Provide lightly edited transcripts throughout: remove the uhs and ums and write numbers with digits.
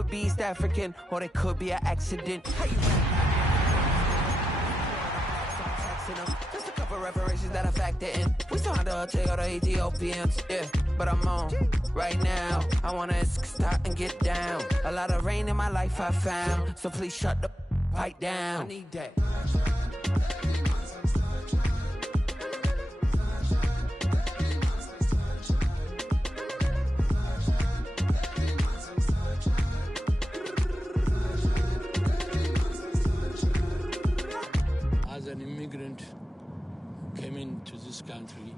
could be East African, or they could be an accident. How you just a couple reparations that I factor in. We still under take all the Ethiopians, yeah. But I'm on right now. I wanna start and get down. A lot of rain in my life I found, so please shut the pipe down. I need that. As an immigrant, came into this country,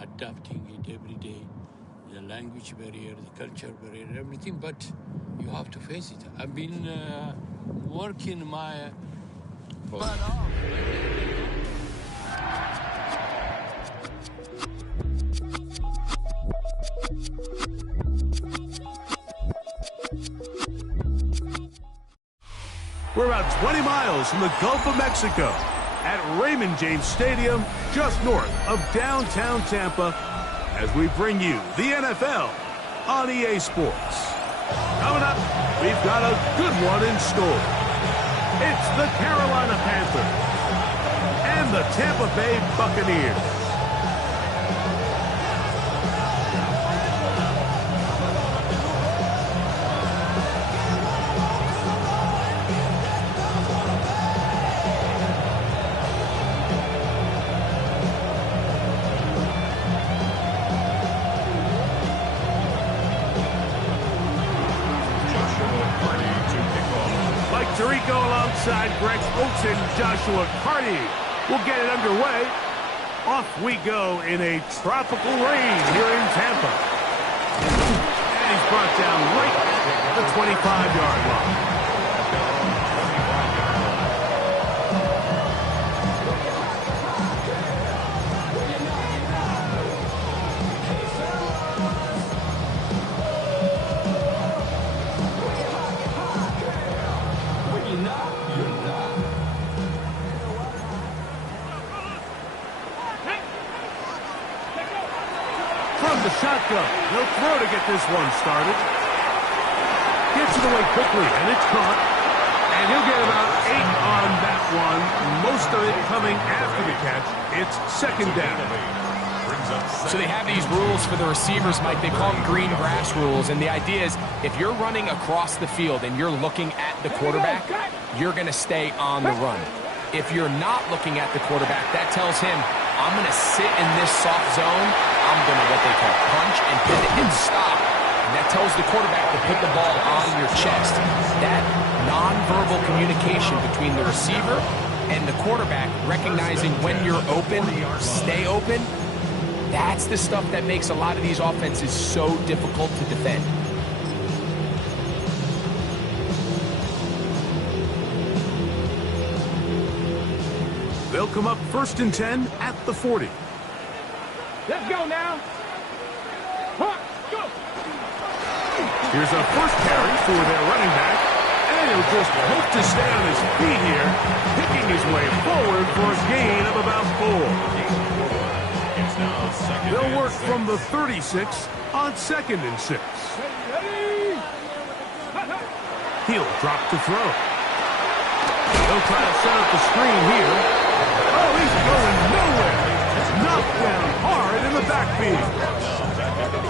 adapting it every day, the language barrier, the culture barrier, everything, but you have to face it. I've been working my butt off. We're about 20 miles from the Gulf of Mexico at Raymond James Stadium, just north of downtown Tampa, as we bring you the NFL on EA Sports. Coming up, we've got a good one in store. It's the Carolina Panthers and the Tampa Bay Buccaneers. Tirico alongside Greg Oates and Joshua Carty will get it underway. Off we go in a tropical rain here in Tampa. And he's brought down right at the 25-yard line. Shotgun. He'll throw to get this one started. Gets it away quickly, and it's caught. And he'll get about 8 on that one. Most of it coming after the catch. It's second down. So they have these rules for the receivers, Mike. They call them green grass rules. And the idea is if you're running across the field and you're looking at the quarterback, you're going to stay on the run. If you're not looking at the quarterback, that tells him, I'm going to sit in this soft zone. I'm going to what they call punch and pivot and stop. And that tells the quarterback to put the ball on your chest. That nonverbal communication between the receiver and the quarterback, recognizing when you're open, stay open, that's the stuff that makes a lot of these offenses so difficult to defend. They'll come up 1st and 10 at the 40. Let's go now. Huh, go. Here's a first carry for their running back. And he'll just hope to stay on his feet here, picking his way forward for a gain of about 4. They'll work from the 36 on 2nd and 6. He'll drop to throw. They'll try to set up the screen here. Oh, he's going nowhere. Knocked down hard in the backfield.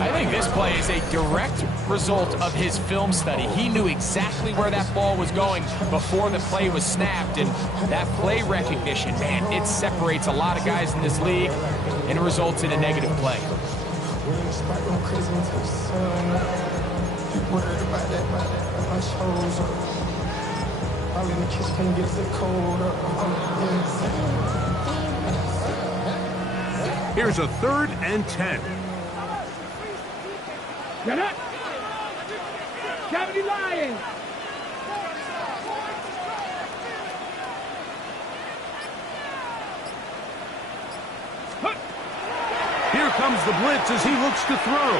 I think this play is a direct result of his film study. He knew exactly where that ball was going before the play was snapped, and that play recognition, man, it separates a lot of guys in this league and results in a negative play. Here's a 3rd and 10. Get up! Cavity Lions! Here comes the blitz as he looks to throw.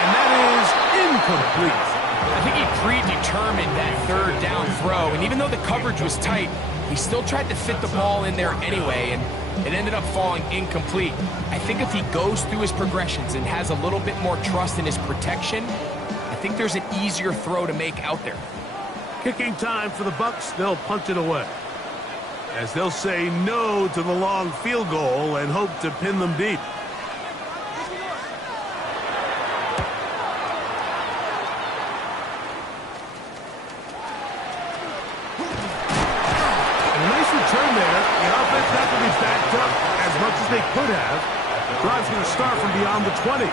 And that is incomplete. I think he predetermined that 3rd down throw, and even though the coverage was tight, he still tried to fit the ball in there anyway, and it ended up falling incomplete. I think if he goes through his progressions and has a little bit more trust in his protection, I think there's an easier throw to make out there. Kicking time for the Bucs. They'll punt it away, as they'll say no to the long field goal and hope to pin them deep. And a nice return there. The offense not going to be backed up as much as they could have. The drive's going to start from beyond the 20.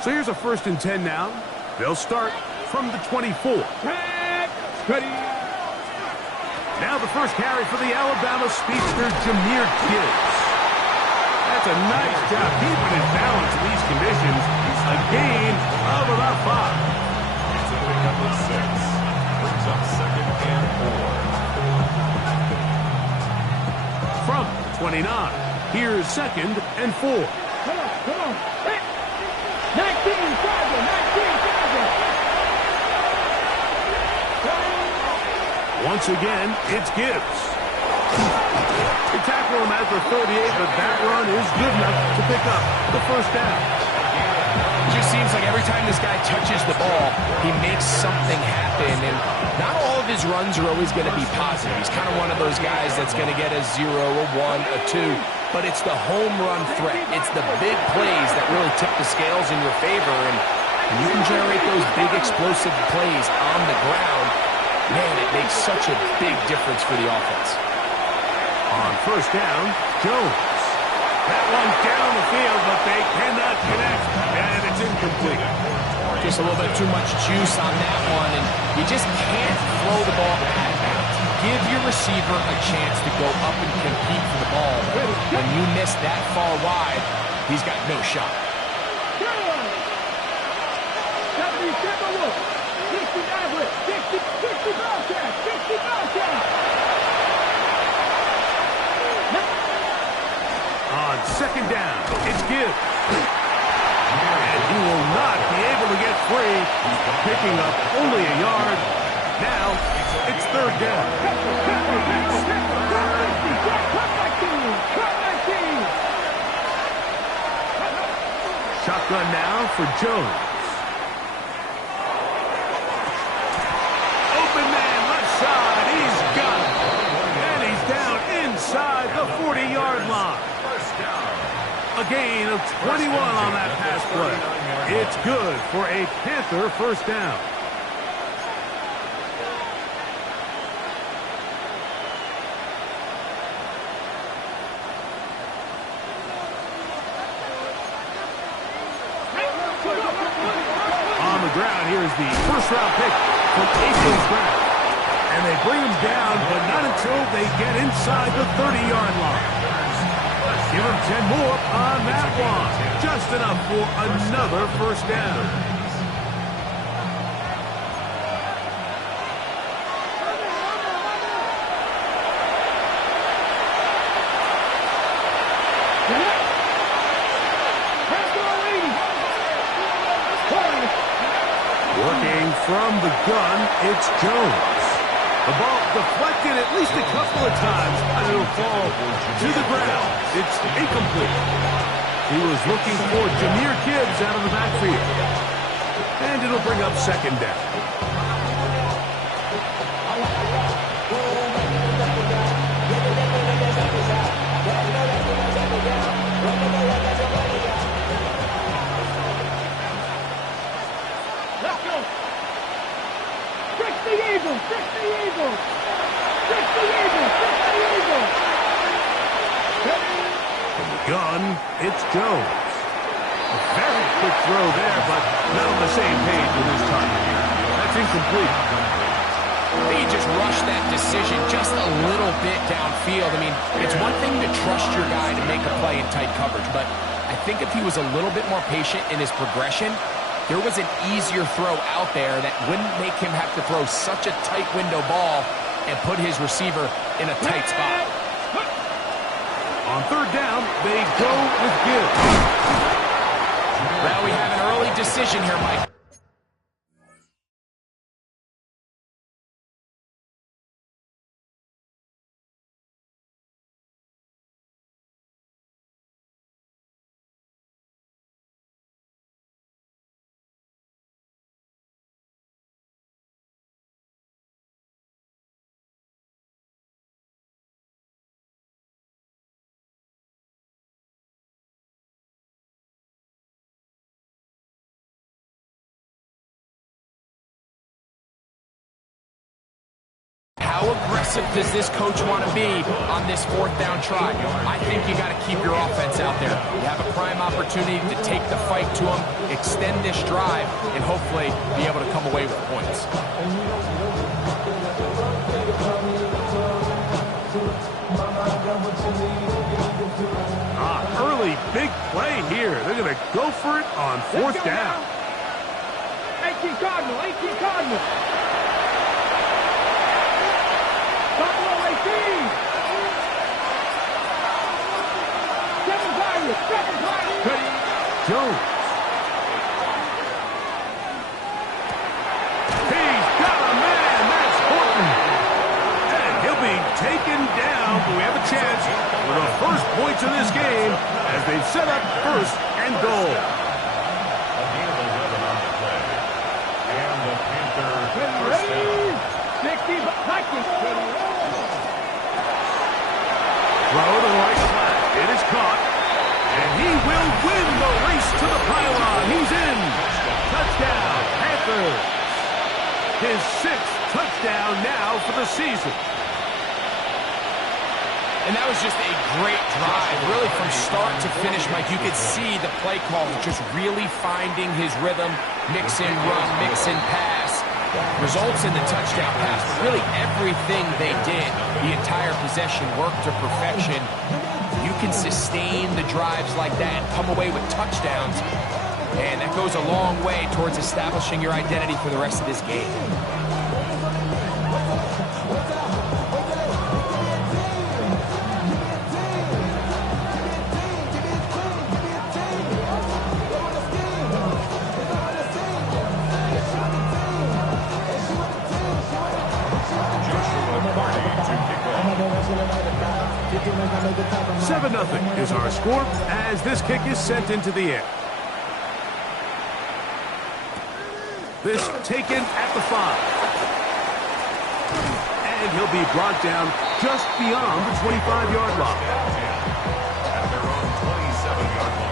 So here's a 1st and 10 now. They'll start from the 24. Now the first carry for the Alabama speedster, Jahmyr Gibbs. That's a nice job keeping his balance in these conditions. A gain of about 5. It's a pickup of 6. Brings up 2nd and 4. From the 29, here's 2nd and 4. Come on. Hey. 19, Sergeant. Once again, it's Gibbs. They tackle him at the 38, but that run is good enough to pick up the 1st down. It just seems like every time this guy touches the ball, he makes something happen, and not all of his runs are always going to be positive. He's kind of one of those guys that's going to get a 0, a 1, a 2, but it's the home run threat. It's the big plays that really tip the scales in your favor, and when you can generate those big explosive plays on the ground, man, it makes such a big difference for the offense. On 1st down, Jones. That one down the field, but they cannot connect, and it's incomplete. Just a little bit too much juice on that one, and you just can't throw the ball out of bounds. Give your receiver a chance to go up and compete for the ball. When you miss that far wide, he's got no shot. On 2nd down, it's Gibbs. And he will not be able to get free, picking up only a yard. Now, it's 3rd down. Shotgun now for Jones. Open man, left side, he's got it. And he's down inside the 40-yard line. A gain of 21 on that pass play. It's good for a Panther 1st down. On the ground, here's the 1st-round pick from April's draft. And they bring him down, but not until they get inside the 30-yard line. Give him 10 more on that one. Just enough for another 1st down. Working from the gun, it's Jones. The ball deflected at least a couple of times, and it'll fall to the ground. It's incomplete. He was looking for Jahmyr Gibbs out of the backfield. And it'll bring up 2nd down. Let's go. Fix the Eagles. Fix the Eagles. Fix the Eagles. Fix the Eagles. From the gun, it's Jones. A very quick throw there, but not on the same page with his target. That's incomplete. He just rushed that decision just a little bit downfield. I mean, it's one thing to trust your guy to make a play in tight coverage, but I think if he was a little bit more patient in his progression, there was an easier throw out there that wouldn't make him have to throw such a tight window ball and put his receiver in a tight spot. On third down, they go with Gibbs. Well, we have an early decision here, Mike. How aggressive does this coach want to be on this fourth down try? I think you got to keep your offense out there. You have a prime opportunity to take the fight to them, extend this drive, and hopefully be able to come away with points. Early big play here. They're going to go for it on fourth down. 18 Cardinal, 18 Cardinal. Cardinal 18. 7 Pirates, 7 Pirates. Jones. He's got a man. That's Horton. And he'll be taken down. But we have a chance for the first points of this game as they've set up first and goal. A deal 11 on the play. And the Panthers first down. 60 Vikings. Throw to the right flat. It is caught. And he will win the race to the pylon. He's in. Touchdown, Panthers. His 6th touchdown now for the season. And that was just a great drive, really from start to finish, Mike. You could see the play call just really finding his rhythm, mix and run, mix and pass. Results in the touchdown pass, but really everything they did, the entire possession worked to perfection. You can sustain the drives like that and come away with touchdowns, and that goes a long way towards establishing your identity for the rest of this game. 7-0 is our score as this kick is sent into the air. This taken at the 5. And he'll be brought down just beyond the 25-yard line. At their own 27-yard line.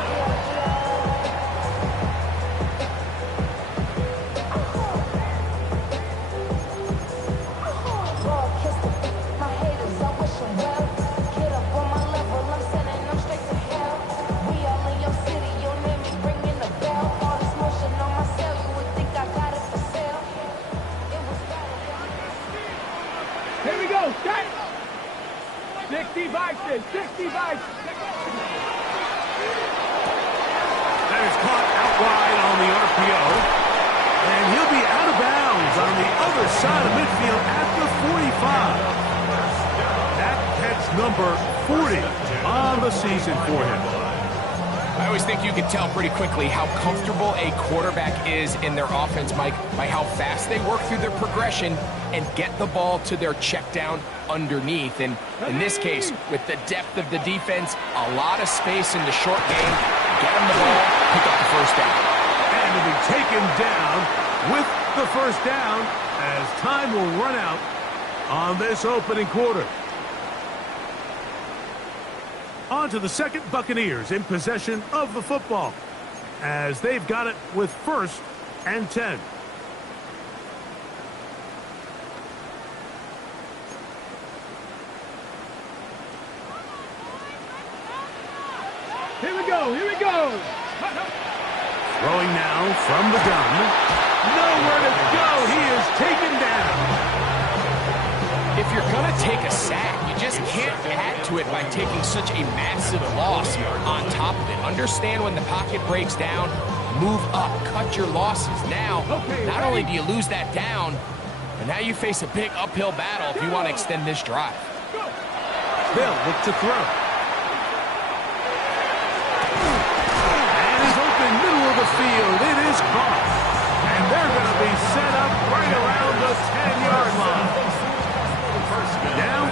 Here we go, set. 60 Vikings, 60 Vikings. That is caught out wide on the RPO. And he'll be out of bounds on the other side of midfield at the 45. That catch number 40 on the season for him. I always think you can tell pretty quickly how comfortable a quarterback is in their offense, Mike, by how fast they work through their progression and get the ball to their check down underneath. And in this case, with the depth of the defense, a lot of space in the short game, get them the ball, pick up the first down. And to be taken down with the first down as time will run out on this opening quarter. On to the second, Buccaneers in possession of the football as they've got it with 1st and 10. Here we go, here we go. Throwing now from the gun. Nowhere to go. He is taken down. If you're going to take a sack, you just can't add to it by taking such a massive loss on top of it. Understand when the pocket breaks down, move up, cut your losses. Now, not only do you lose that down, but now you face a big uphill battle if you want to extend this drive. They'll look to throw.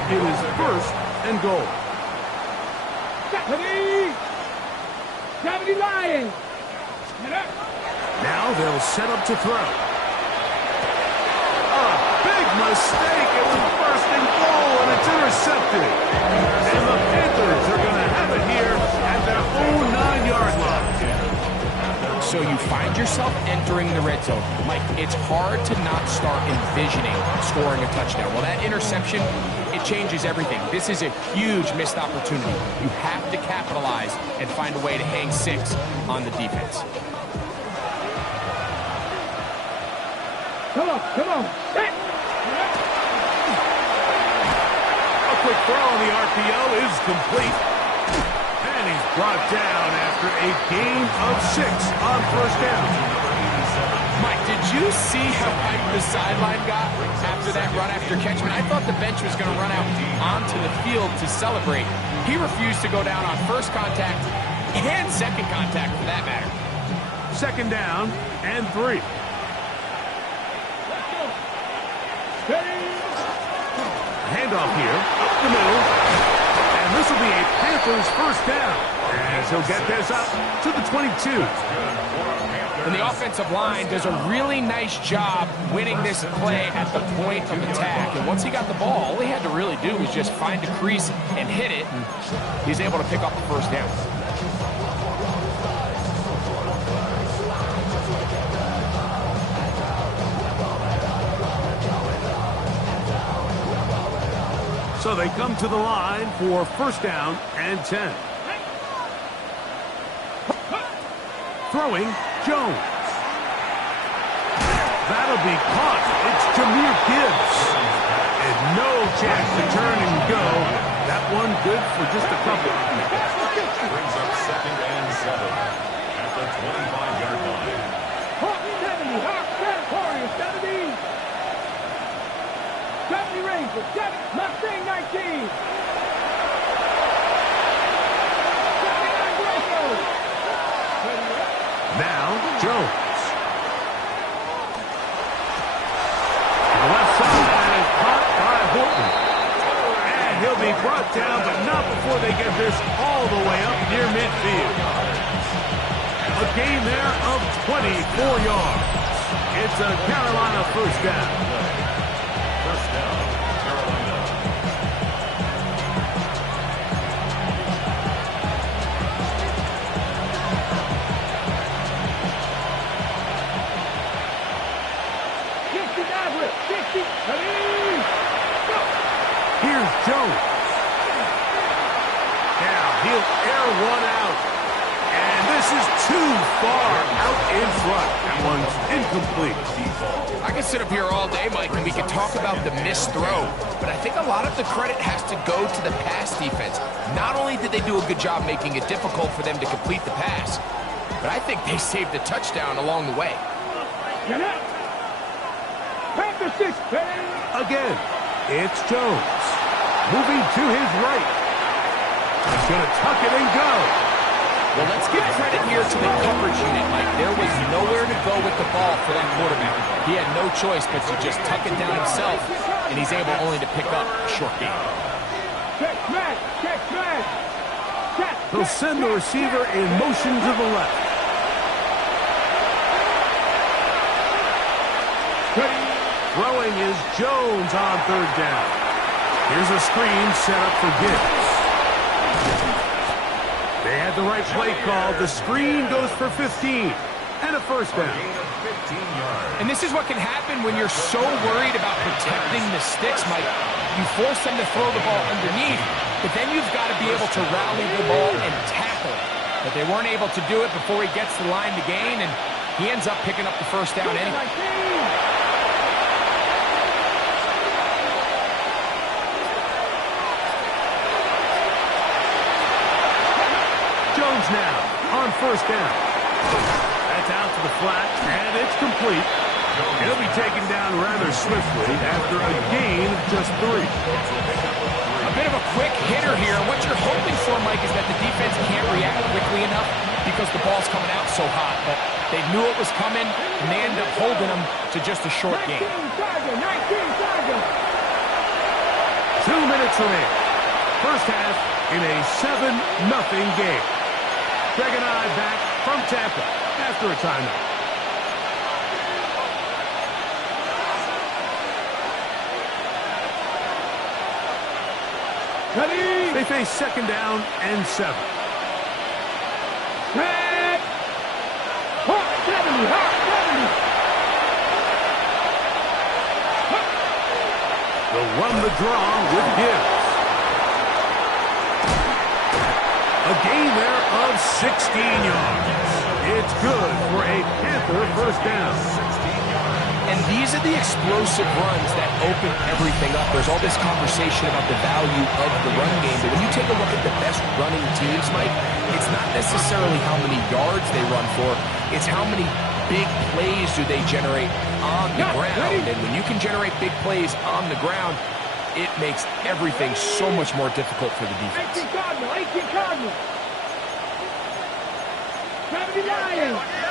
It is 1st and goal. 70 Lions. Now they'll set up to throw. A big mistake. It was 1st and goal, and it's intercepted. And the Panthers are going to have it here at their own 9-yard line. So you find yourself entering the red zone. Mike, it's hard to not start envisioning scoring a touchdown. Well, that interception, it changes everything. This is a huge missed opportunity. You have to capitalize and find a way to hang 6 on the defense. Come on. Set. A quick throw on the RPO is complete. And he's brought down after a gain of 6 on 1st down. Mike, did you see how hyped the sideline got after that run after catch? I thought the bench was going to run out onto the field to celebrate. He refused to go down on 1st contact and 2nd contact for that matter. 2nd down and 3. Handoff here, up the middle. And this will be a Panthers 1st down. As he'll get this up to the 22. And the offensive line does a really nice job winning this play at the point of attack. And once he got the ball, all he had to really do was just find a crease and hit it. And he's able to pick up the 1st down. So they come to the line for 1st down and 10. Throwing, Jones. That'll be caught. It's Jahmyr Gibbs. And no chance to turn and go. That one good for just a couple. Brings up 2nd and 7 at the 25-yard line. Hawk 70. Hawk 70. 70 Rangers. 7. Mustang 19. 79 Broncos. Now, Jones. The left side is caught by Horton. And he'll be brought down, but not before they get this all the way up near midfield. A gain there of 24 yards. It's a Carolina 1st down. 1st down, Carolina. Here's Jones. Now he'll air one out. And this is too far out in front. That one's incomplete. I can sit up here all day, Mike, and we can talk about the missed throw. But I think a lot of the credit has to go to the pass defense. Not only did they do a good job making it difficult for them to complete the pass, but I think they saved the touchdown along the way. Again, it's Jones. Moving to his right. He's going to tuck it and go. Well, let's give credit here to the coverage unit, Mike. There was nowhere to go with the ball for that quarterback. He had no choice but to just tuck it down himself, and he's able only to pick up a short gain. He'll send the receiver in motion to the left. Throwing is Jones on 3rd down. Here's a screen set up for Gibbs. They had the right play call. The screen goes for 15 and a 1st down. And this is what can happen when you're so worried about protecting the sticks, Mike. You force them to throw the ball underneath, but then you've got to be able to rally the ball and tackle it. But they weren't able to do it before he gets the line to gain, and he ends up picking up the 1st down anyway. Jones now on 1st down. That's out to the flat, and it's complete. He'll be taken down rather swiftly after a gain of just 3. A bit of a quick hitter here. What you're hoping for, Mike, is that the defense can't react quickly enough because the ball's coming out so hot. But they knew it was coming, and they end up holding them to just a short gain. To 2 minutes remaining. First half in a 7-0 game. Greg and I back from Tampa after a timeout. Ready? They face second down and 7. Red. Hot 70, hot 70. They'll run the draw with Gibbs. A gain there of 16 yards. It's good for a Panther first down. And these are the explosive runs that open everything up. There's all this conversation about the value of the run game, but when you take a look at the best running teams, Mike, it's not necessarily how many yards they run for, it's how many big plays do they generate on the ground. And when you can generate big plays on the ground, it makes everything so much more difficult for the defense. 18 Cardinal, 18 Cardinal. 79.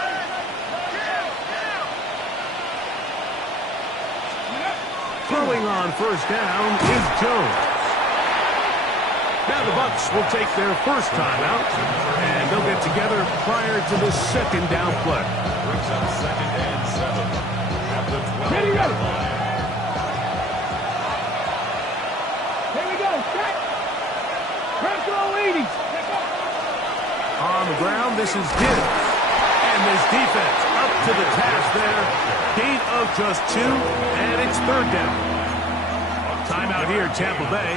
Throwing on first down is Jones. Now the Bucs will take their first timeout, and they'll get together prior to the second down play. Brings up 2nd and 7 at the 12. Ready, ready. Here we go. Set. Control 80. On the ground, this is Gibbs. And this defense up to the task there. Gain of just 2, and it's third down. Timeout here, Tampa Bay.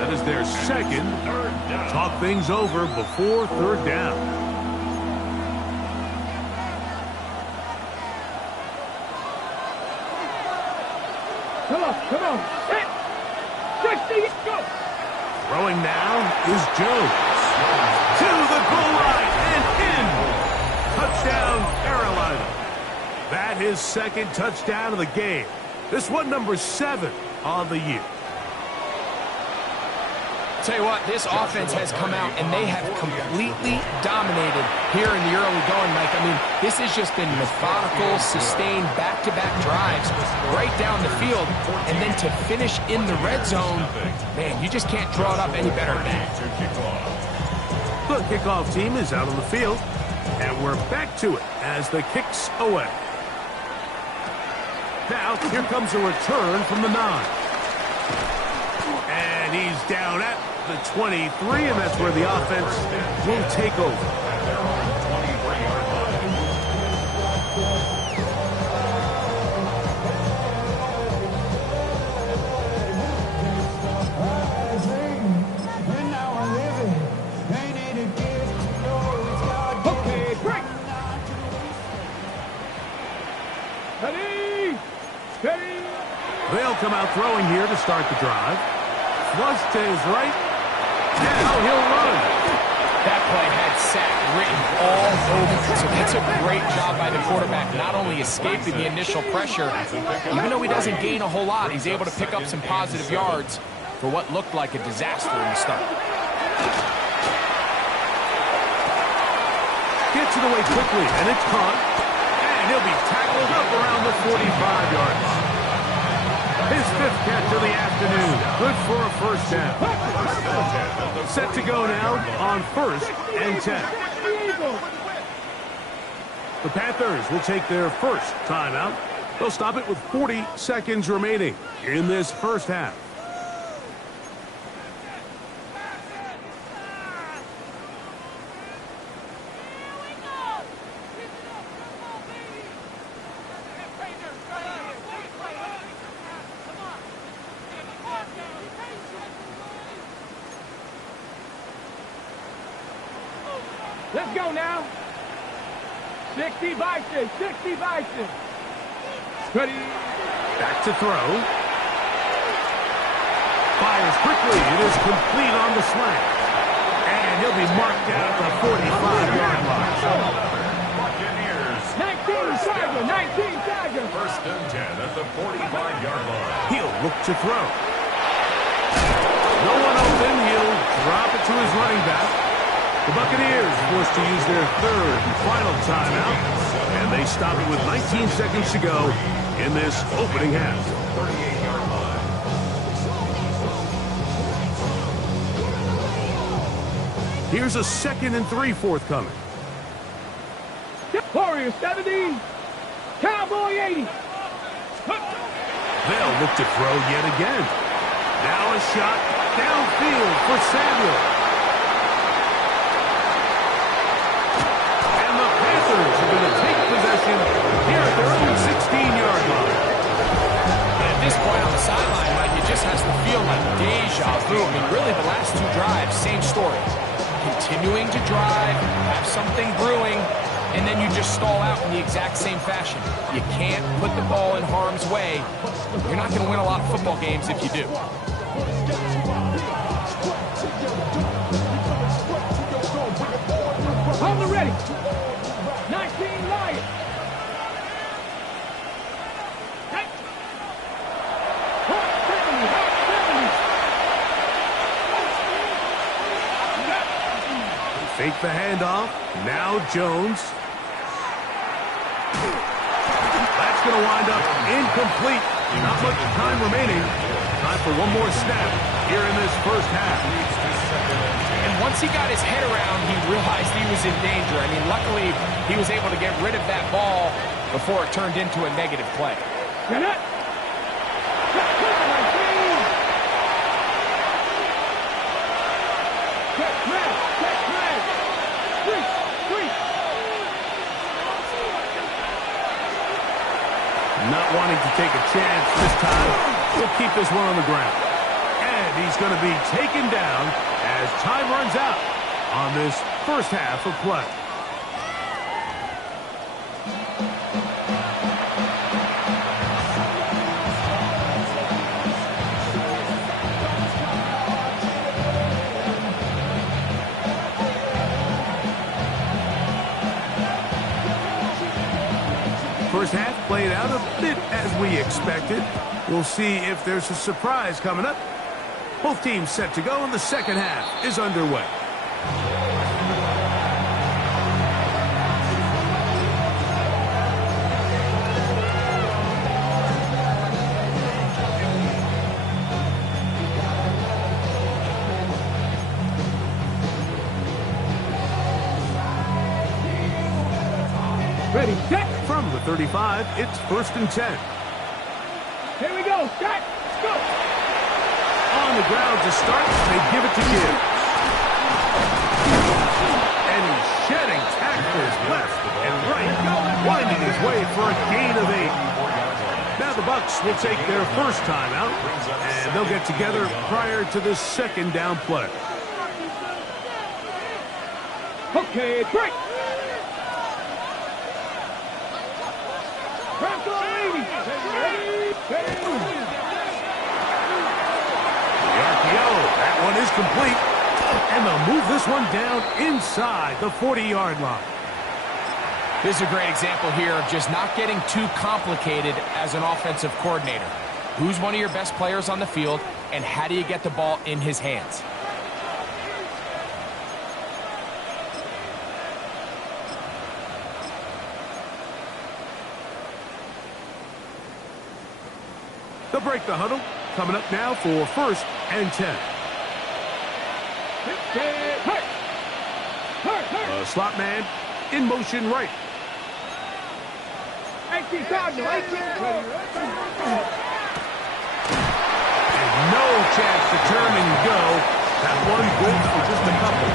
That is their second. Talk things over before third down. Come on. Set. 60, go. Throwing now is Jones. To the goal line and in. Touchdown, Carolina. That his second touchdown of the game. This one number 7 on the year. Tell you what, this offense has come out and they have completely dominated here in the early going, Mike. I mean, this has just been methodical, sustained, back-to-back drives right down the field. And then to finish in the red zone, man, you just can't draw it up any better than that. The kickoff team is out on the field, and we're back to it as the kick's away. Now, here comes a return from the 9. And he's down at the 23, and that's where the offense will take over. Okay, break. Ready. Ready. They'll come out throwing here to start the drive. Flush to his right. Now he'll run. That play had sack written all over it. So that's a great job by the quarterback, not only escaping the initial pressure, even though he doesn't gain a whole lot, he's able to pick up some positive yards for what looked like a disaster in the start. Gets it away quickly, and it's caught. And he'll be tackled up around the 45-yard line. His 5th catch of the afternoon. Good for a first down. Set to go now on 1st and 10. The Panthers will take their first timeout. They'll stop it with 40 seconds remaining in this first half. Let's go now. 60 Bison, 60 Bison. Ready. Back to throw. Fires quickly. It is complete on the slant. And he'll be marked down at the 45-yard line. Buccaneers. 19 Tiger, 19 Tiger. 1st and 10 at the 45-yard line. He'll look to throw. No one open. He'll drop it to his running back. The Buccaneers forced to use their 3rd and final timeout, and they stop it with 19 seconds to go in this opening half. 38-yard line. Here's a 2nd and 3 forthcoming. Warrior 70, Cowboy 80. They'll look to throw yet again. Now a shot downfield for Samuel. And the Panthers are going to take possession here at their own 16-yard line. And at this point on the sideline, Mike, it just has to feel like deja vu. I mean, really, the last 2 drives, same story. Continuing to drive, have something brewing, and then you just stall out in the exact same fashion. You can't put the ball in harm's way. You're not going to win a lot of football games if you do. On the ready. 19 Lions. Fake the handoff. Now Jones. That's going to wind up incomplete. Not much time remaining. Time for one more snap here in this first half. And once he got his head around, he realized he was in danger. I mean, luckily, he was able to get rid of that ball before it turned into a negative play. Get it. Not wanting to take a chance this time. He'll keep this one on the ground. And he's going to be taken down as time runs out on this first half of play. First half played out a bit as we expected. We'll see if there's a surprise coming up. Both teams set to go, and the second half is underway. Ready, set. From the 35, it's 1st and 10. Here we go, set, let's go. On the ground to start, they give it to Gibbs. And he's shedding tacklers left and right, winding his way for a gain of 8. Now the Bucs will take their first timeout, and they'll get together prior to the second down play. Okay, break. That one is complete, and they'll move this one down inside the 40-yard line. This is a great example here of just not getting too complicated as an offensive coordinator. Who's one of your best players on the field, and how do you get the ball in his hands? They'll break the huddle. Coming up now for 1st and 10. Slot man in motion right. 18 Cardinal, 18. And no chance to turn and go. That one good for just a couple.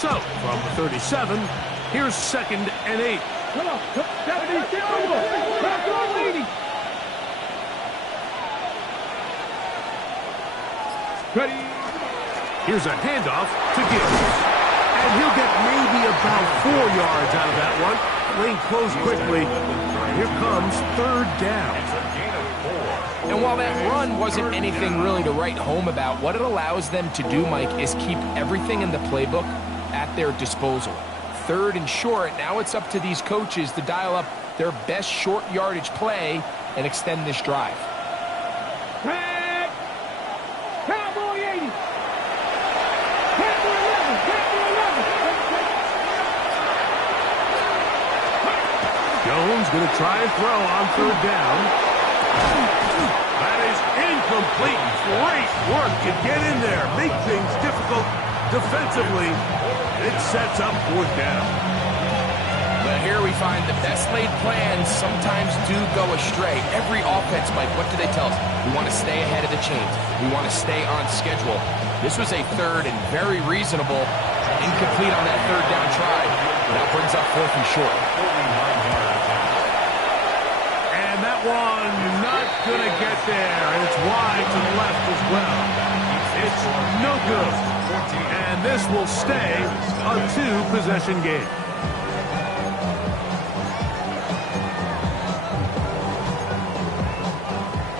So, from the 37, here's 2nd and 8. Come on, 70, get over. Back on 80. Ready. Here's a handoff to Gibbs. And he'll get maybe about 4 yards out of that one. Lane closed quickly. Here comes 3rd down. And while that run wasn't anything really to write home about, what it allows them to do, Mike, is keep everything in the playbook at their disposal. 3rd and short, now it's up to these coaches to dial up their best short yardage play and extend this drive. Cowboy 80. Jones going to try and throw on third down. That is incomplete. Great work to get in there. Make things difficult defensively. It sets up fourth down. But here we find the best laid plans sometimes do go astray. Every offense, Mike, what do they tell us? We want to stay ahead of the chains. We want to stay on schedule. This was a third and very reasonable, incomplete on that third down try. That brings up fourth and short. And that one not going to get there. And it's wide to the left as well. It's no good. And this will stay a two-possession game.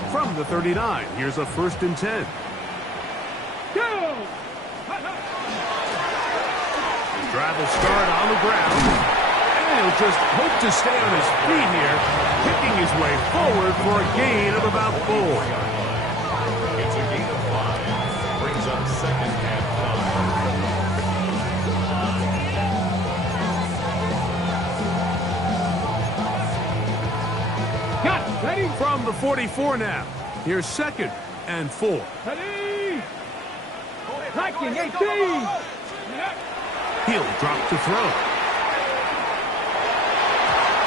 From the 39, here's a 1st and 10. Drive will start on the ground, and he'll just hope to stay on his feet here, picking his way forward for a gain of about 4. It's a gain of 5. Brings up 2nd and 5. Got it. Ready? From the 44 now, here's 2nd and 4. Ready? Liking 18. He'll drop to throw.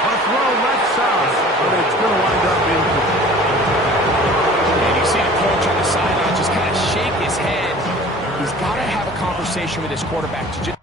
A throw left side, but it's going to wind up incomplete. And you see the coach on the sideline just kind of shake his head. He's got to have a conversation with his quarterback to just...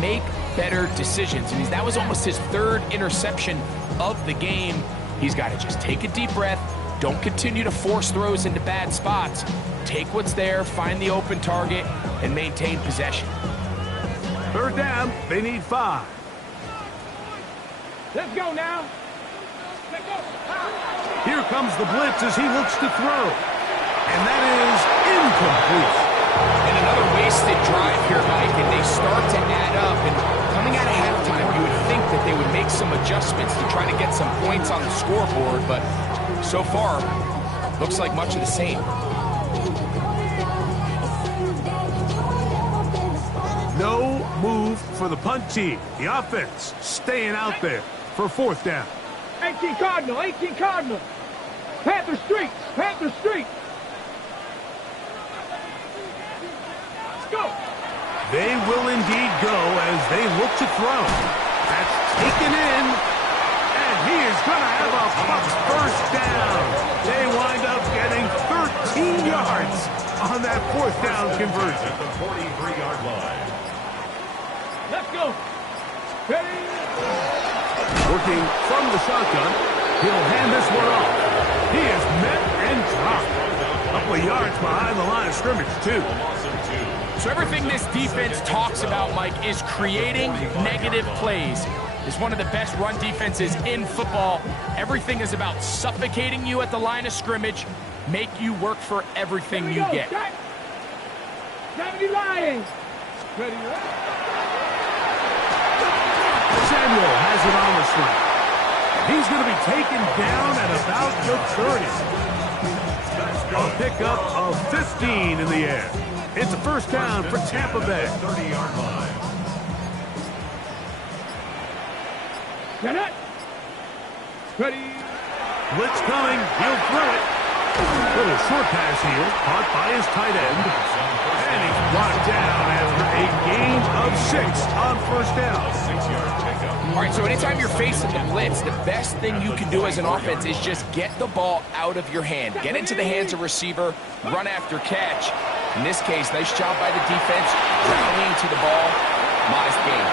make better decisions. And that was almost his 3rd interception of the game. He's got to just take a deep breath. Don't continue to force throws into bad spots. Take what's there, find the open target, and maintain possession. 3rd down, they need 5. Let's go now. Let's go. Here comes the blitz as he looks to throw. And that is incomplete. And another wasted drive here, Mike, and they start to add up. And coming out of halftime, you would think that they would make some adjustments to try to get some points on the scoreboard, but so far, looks like much of the same. No move for the punt team. The offense staying out there for 4th down. 18 Cardinal, 18 Cardinal. Panther Street, Panther Street. Let's go. They will indeed go as they look to throw. That's taken in, and he is going to have a Bucs 1st down. They wind up getting 13 yards on that 4th down conversion. At the 43-yard line. Let's go. Ready? Working from the shotgun, he'll hand this one off. He is met and dropped. A couple of yards behind the line of scrimmage, too. So everything this defense talks about, Mike, is creating negative plays. It's one of the best run defenses in football. Everything is about suffocating you at the line of scrimmage, make you work for everything you get. 70 Lions. Ready? Samuel has it on the slant. He's going to be taken down at about the 30. A pickup of 15 in the air. It's a 1st down for Tampa Bay. 30-yard line. Get it. Ready. Blitz coming. He'll throw it. Little short pass here. Caught by his tight end. And he's brought down after a gain of 6 on 1st down. 6-yard pickup. All right, so anytime you're facing the blitz, the best thing you can do as an offense is just get the ball out of your hand. Get into the hands of receiver, run after catch. In this case, nice job by the defense, rallying to the ball. Modest gain.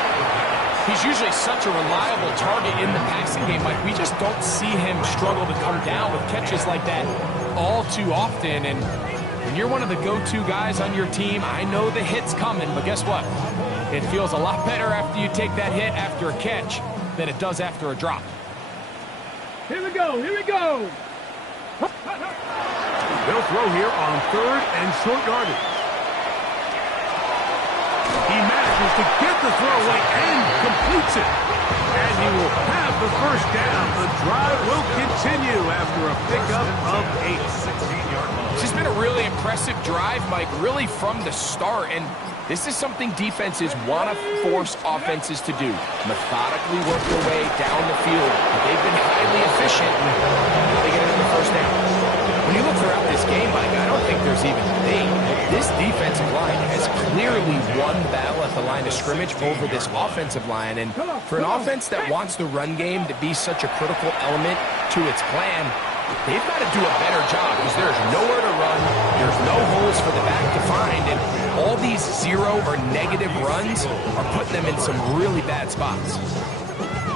He's usually such a reliable target in the passing game. Like, we just don't see him struggle to come down with catches like that all too often. And when you're one of the go-to guys on your team, I know the hit's coming, but guess what? It feels a lot better after you take that hit after a catch than it does after a drop. Here we go, here we go. They'll throw here on 3rd and short yardage. He manages to get the throw away and completes it. And he will have the first down. The drive will continue after a pickup of 8. It's just been a really impressive drive, Mike, really from the start. And this is something defenses want to force offenses to do. Methodically work their way down the field. They've been highly efficient. They get another first down. When you look throughout this game, Mike, I don't think there's even a debate. This defensive line has clearly won the battle at the line of scrimmage over this offensive line. And for an offense that wants the run game to be such a critical element to its plan, they've got to do a better job because there's nowhere to run. There's no holes for the back to find. And all these 0 or negative runs are putting them in some really bad spots.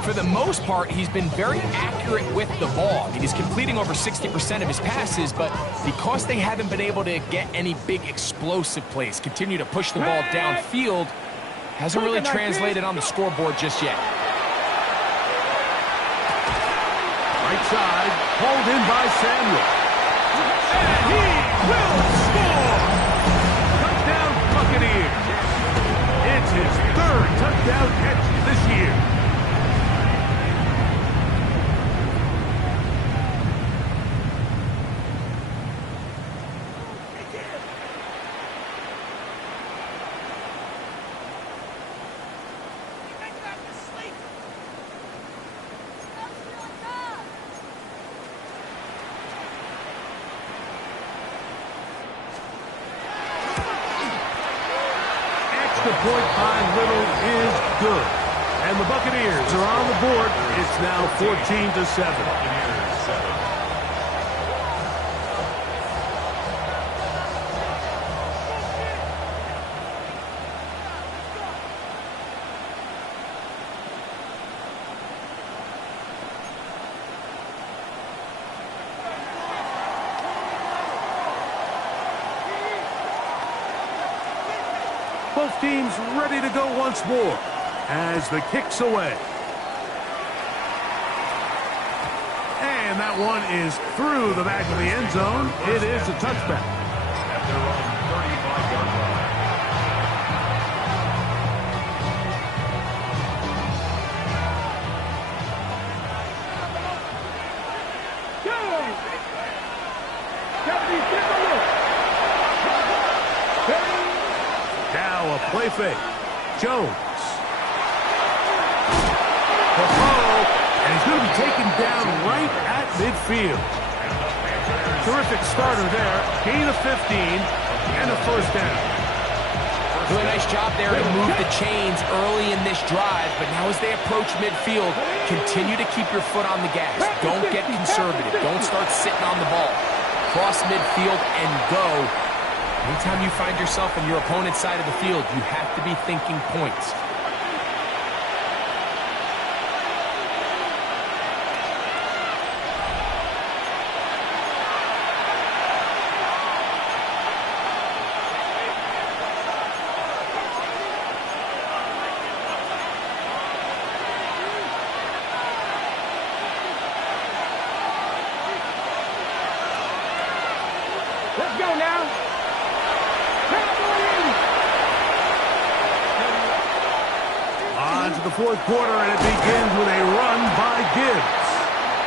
For the most part, he's been very accurate with the ball. I mean, he's completing over 60% of his passes, but because they haven't been able to get any big explosive plays, continue to push the ball downfield, hasn't really translated on the scoreboard just yet. Right side, hauled in by Samuel. And he will score! Touchdown Buccaneers. It's his 3rd touchdown catch this year. The point by Little is good. And the Buccaneers are on the board. It's now 14-7. Both teams ready to go once more as the kick's away. And that one is through the back of the end zone. It is a touchback. At their own 35-yard line. Now a play fake. Jones. The throw, and he's going to be taken down right at midfield. Terrific starter there. Gain of 15 and a first down. Doing a nice job there to move the chains early in this drive, but now as they approach midfield, continue to keep your foot on the gas. Don't get conservative. Don't start sitting on the ball. Cross midfield and go. Anytime you find yourself on your opponent's side of the field, you have to be thinking points. Let's go now. On to the fourth quarter, and it begins with a run by Gibbs.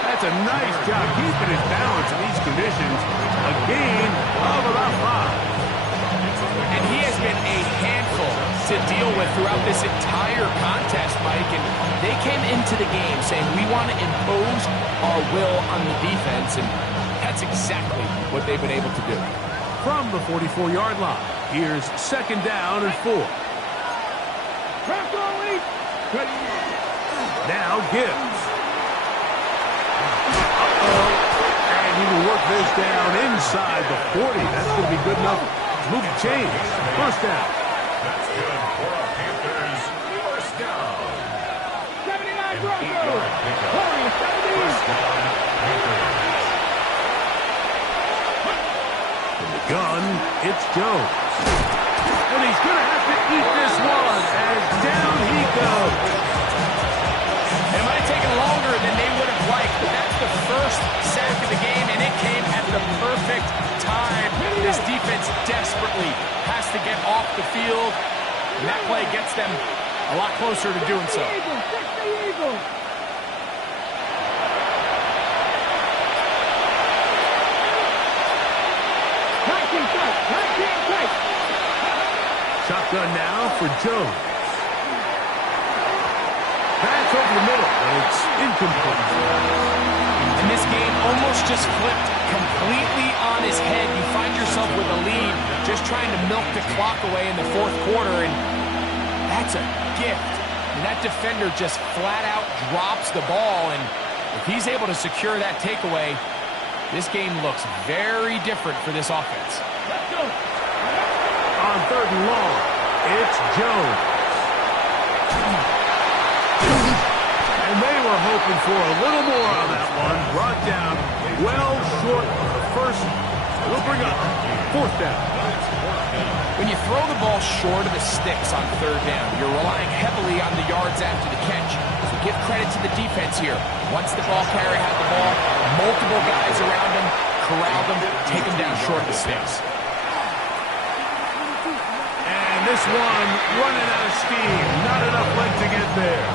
That's a nice job keeping his balance in these conditions. A gain of about 5. And he has been a handful to deal with throughout this entire contest, Mike. And they came into the game saying, we want to impose our will on the defense. And that's exactly what they've been able to do. From the 44-yard line, here's second down and 4. Now Gibbs. And he will work this down inside the 40. That's going to be good enough to move the chains. First down. That's good for a Panthers first down. 79 Broncos. First down, Panthers. In the gun, it's Jones. And he he's going to have to eat this one as down he goes. It might have taken longer than they would have liked, but that's the first sack of the game, and it came at the perfect time. This defense desperately has to get off the field, and that play gets them a lot closer to doing so. Shotgun now for Jones. That's over the middle, but it's incomplete. And this game almost just flipped completely on his head. You find yourself with a lead, just trying to milk the clock away in the fourth quarter, and that's a gift. And that defender just flat out drops the ball, and if he's able to secure that takeaway, this game looks very different for this offense. Let's go. On third and long, it's Jones. And they were hoping for a little more on that one. Brought down well short of the first. We'll bring up fourth down. When you throw the ball short of the sticks on third down, you're relying heavily on the yards after the catch. So give credit to the defense here. Once the ball carrier had the ball, multiple guys around him, corralled him, take him down short of the sticks. And this one running out of steam. Not enough leg to get there.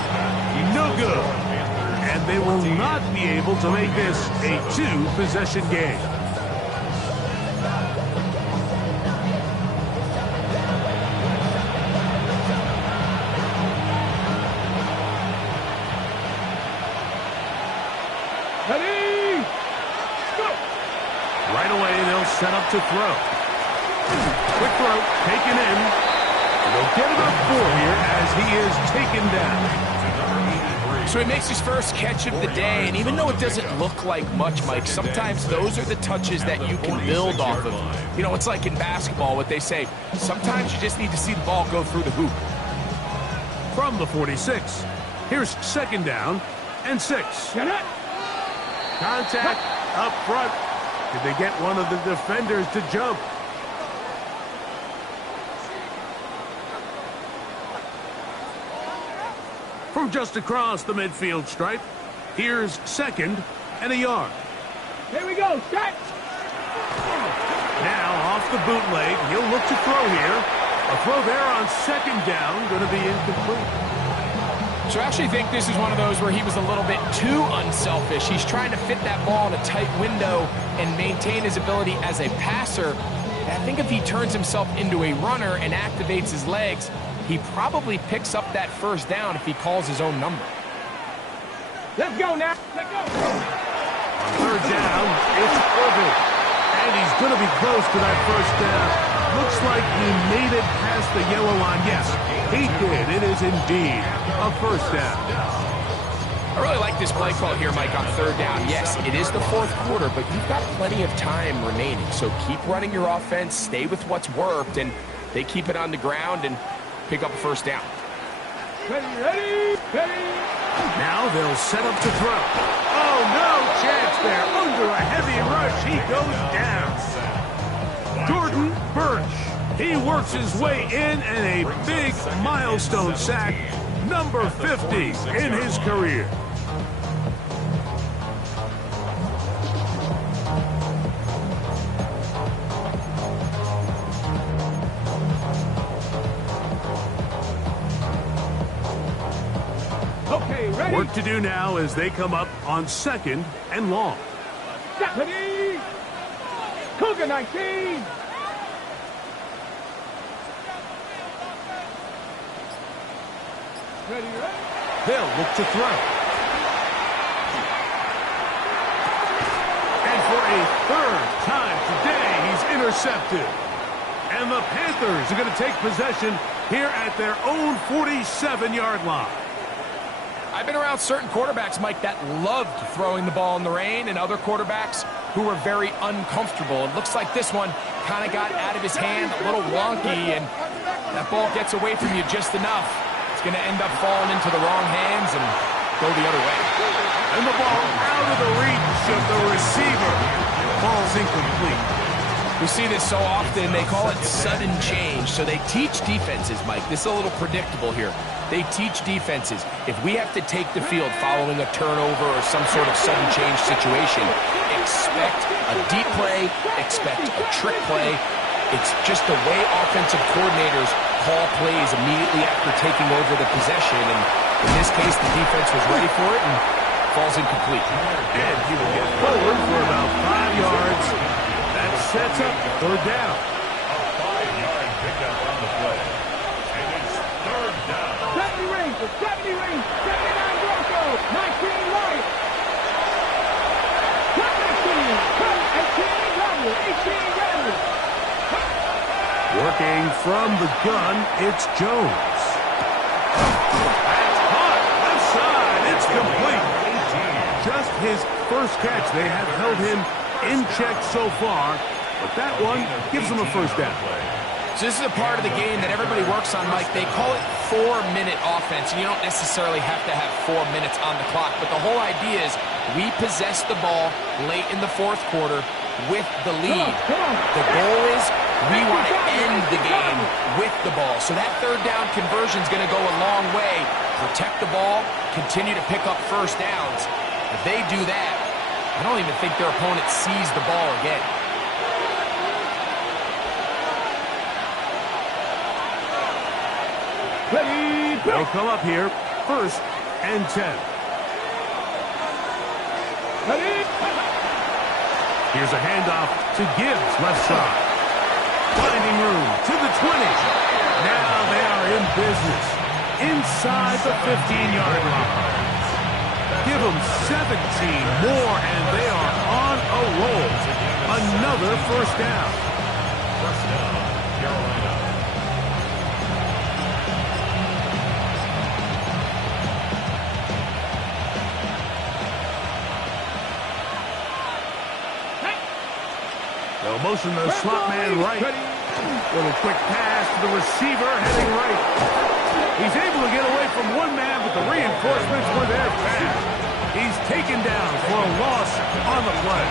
No good. And they will not be able to make this a two-possession game. Ready? Go. Right away, they'll set up to throw. Quick throw, taken in. They'll get about 4 here as he is taken down. So he makes his first catch of the day, and even though it doesn't look like much, Mike, sometimes those are the touches that you can build off of. You know, it's like in basketball, what they say, sometimes you just need to see the ball go through the hoop. From the 46, here's second down and 6. Get it. Contact up front. Did they get one of the defenders to jump? From just across the midfield stripe, here's second and a yard. Here we go. Set. Now off the bootleg, he'll look to throw here. A throw there on second down, going to be incomplete. So I actually think this is one of those where he was a little bit too unselfish. He's trying to fit that ball in a tight window and maintain his ability as a passer. And I think if he turns himself into a runner and activates his legs, he probably picks up that first down if he calls his own number. Let's go now. Let's go. On third down, it's Irvin. And he's going to be close to that first down. Looks like he made it past the yellow line. Yes, he did. It is indeed a first down. I really like this play call here, Mike, on third down. Yes, it is the fourth quarter, but you've got plenty of time remaining. So keep running your offense, stay with what's worked, and they keep it on the ground and pick up a first down. Ready. Now they'll set up to throw. Oh, no chance there. Under a heavy rush, he goes down. Jordan Birch. He works his way in and a big milestone sack, number 50 in his career. Okay, ready. Work to do now as they come up on second and long. Ready. Cougar 19. Ready. They'll look to throw. And for a third time today, he's intercepted. And the Panthers are going to take possession here at their own 47-yard line. I've been around certain quarterbacks, Mike, that loved throwing the ball in the rain, and other quarterbacks who were very uncomfortable. It looks like this one kind of got out of his hand, a little wonky, and that ball gets away from you just enough. It's going to end up falling into the wrong hands and go the other way. And the ball out of the reach of the receiver. Ball's incomplete. We see this so often, they call it sudden change. So they teach defenses, Mike. This is a little predictable here. They teach defenses, if we have to take the field following a turnover or some sort of sudden change situation, expect a deep play, expect a trick play. It's just the way offensive coordinators call plays immediately after taking over the possession. And in this case, the defense was ready for it and falls incomplete. And he will get forward for about 5 yards. That sets up third down. A 5-yard pickup on the play. And it's third down. 70 Rangers, 70 Rangers, 79 Broncos, 19 Lions. Cut 18 Rebels, 18 Rebels. Working from the gun, it's Jones. That's hot, left side, it's complete. Just his first catch. They have held him in check so far, but that one gives them a first down. So this is a part of the game that everybody works on, Mike. They call it 4-minute offense, and you don't necessarily have to have 4 minutes on the clock, but the whole idea is we possess the ball late in the fourth quarter with the lead. The goal is we want to end the game with the ball. So that third down conversion is going to go a long way. Protect the ball, continue to pick up first downs. If they do that, I don't even think their opponent sees the ball again. They'll come up here, 1st and 10. Here's a handoff to Gibbs, left side. Finding room to the 20. Now they are in business inside the 15-yard line. Give them 17 more, and they are on a roll. Another first down. First down, Carolina. They'll motion the slot man right. Little quick pass to the receiver heading right. He's able to get away from one man, but the reinforcements were there fast. He's taken down for a loss on the play.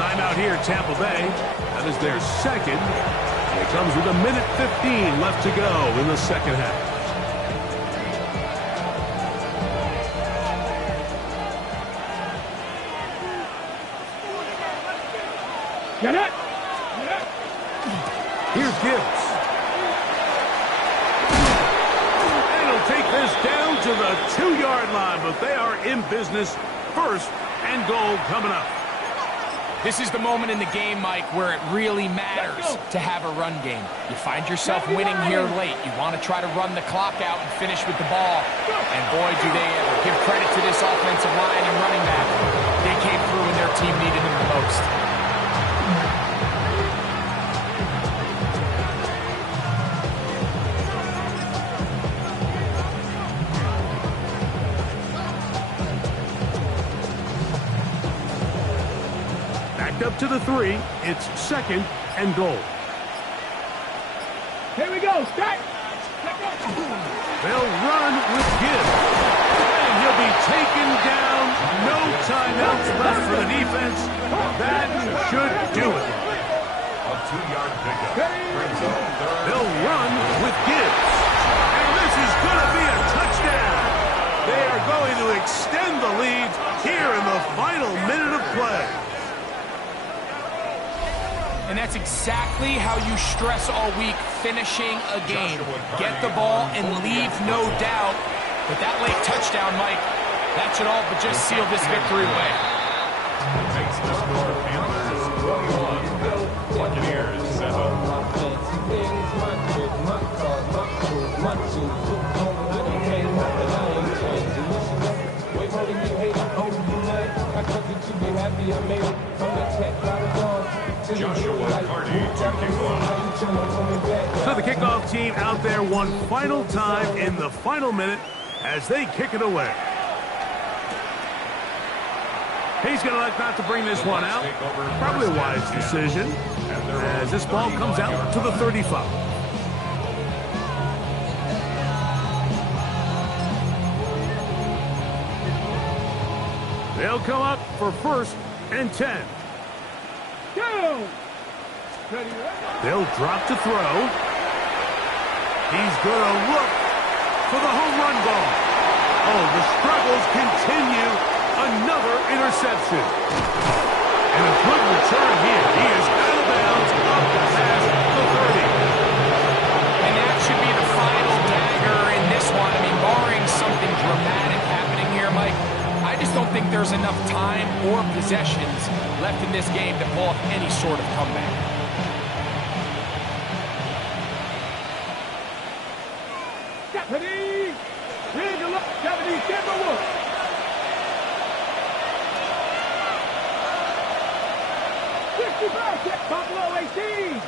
Timeout here, Tampa Bay. That is their second. And it comes with 1:15 left to go in the second half. Get it! Here's Gibbs. And he'll take this down to the 2-yard line, but they are in business. 1st and goal coming up. This is the moment in the game, Mike, where it really matters to have a run game. You find yourself winning here late. You want to try to run the clock out and finish with the ball. And boy, do they ever. Give credit to this offensive line and running back. They came through when their team needed them the most. Up to the 3. It's 2nd and goal. Here we go. Start. They'll run with Gibbs. And he'll be taken down. No timeouts left for the defense. That should do it. A 2-yard pickup brings up third. They'll run with Gibbs. And this is going to be a touchdown. They are going to extend the lead here in the final minute of play. And that's exactly how you stress all week, finishing a game. Get the ball and leave no doubt. But that late touchdown, Mike, that should all but just seal this victory away. Makes the score Panthers 21, Buccaneers 7. Joshua Carty to kick off. So the kickoff team out there one final time in the final minute as they kick it away. He's going to elect not to bring this one out. Probably a wise decision as this ball comes out to the 35. They'll come up for 1st and 10. They'll drop to throw. He's going to look for the home run ball. Oh, the struggles continue. Another interception. And a good return here. He is out of bounds up past the 30. And that should be the final dagger in this one. I mean, barring something dramatic happening here, Mike, I just don't think there's enough time or possessions left in this game to pull off any sort of comeback. Deputy! Read the look. Deputy, get the look. Buffalo 18.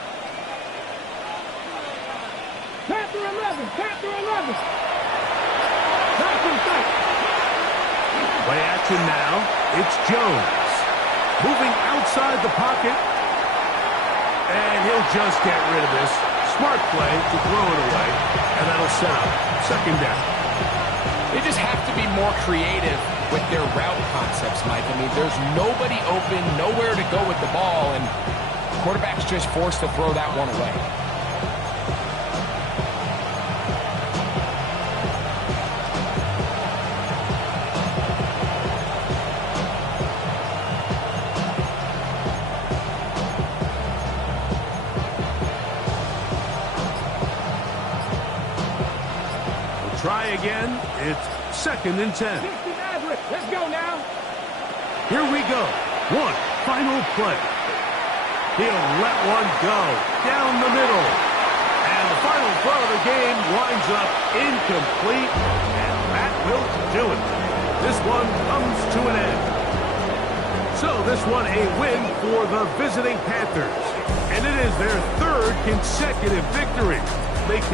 Panther 11. Panther 11. Back in sight. Play action now. It's Jones. Moving outside the pocket. And he'll just get rid of this. Smart play to throw it away. And that'll set up second down. They just have to be more creative with their route concepts, Mike. I mean, there's nobody open, nowhere to go with the ball, and quarterback's just forced to throw that one away. We'll try again. It's 2nd and 10. Let's go now. Here we go. One final play. He'll let one go down the middle. And the final throw of the game winds up incomplete. And that will do it. This one comes to an end. So this one a win for the visiting Panthers. And it is their 3rd consecutive victory. They can